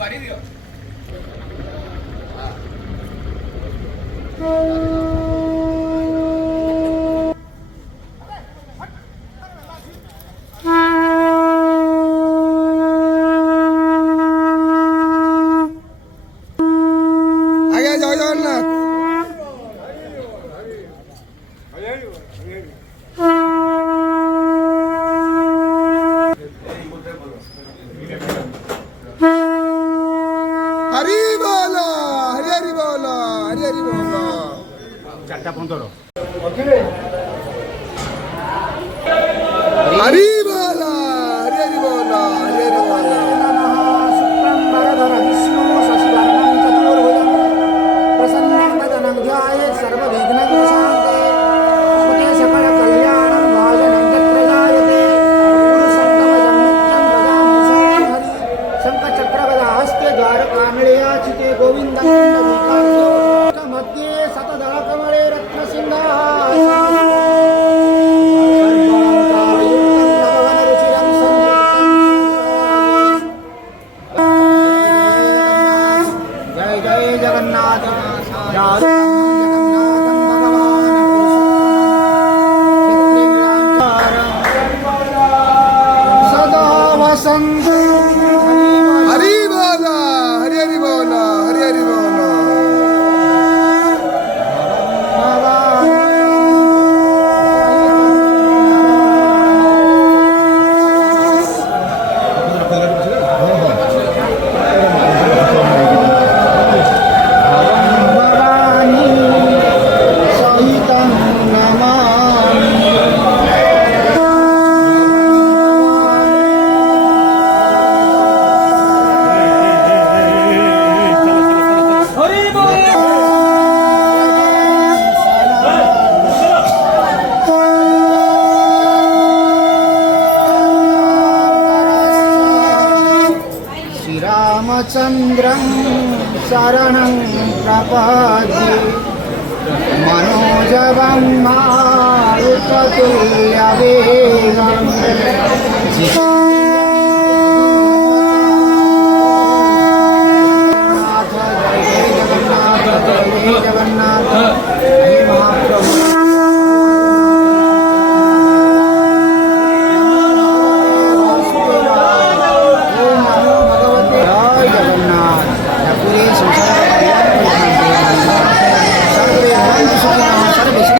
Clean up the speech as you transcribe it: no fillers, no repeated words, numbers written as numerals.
বাড়ি দিও আগে জয় জগন্নাথ। হরি বল, হরি হরি বল, হরি হরি বল। 4:15 হরি বল, হরি হরি বল, হরি হরি বল। शुक्लं वरदर विष्णु शशिवर्णं चतुर्भुजं प्रसन्नं वदनं ध्यायेत् सर्वविघ्नोपशान्तये सुखे सकलकल्याणं भाजनं तत्र जायते पुरुषोत्तमं नित्यं प्रजामुषं हरि शङ्खचक्रगदाहस्ते द्वारकामिळयाचिते गोविन्दं मध्ये शतदलकमले रत्नसिंहासने जगन्नाथ सदा वसंत हरि बोल, हरि हरि बोल, हरि हरि बोल। रामचंद्रं शरणं प्रपद्ये मनोजवं मारुततुल्यवेगम्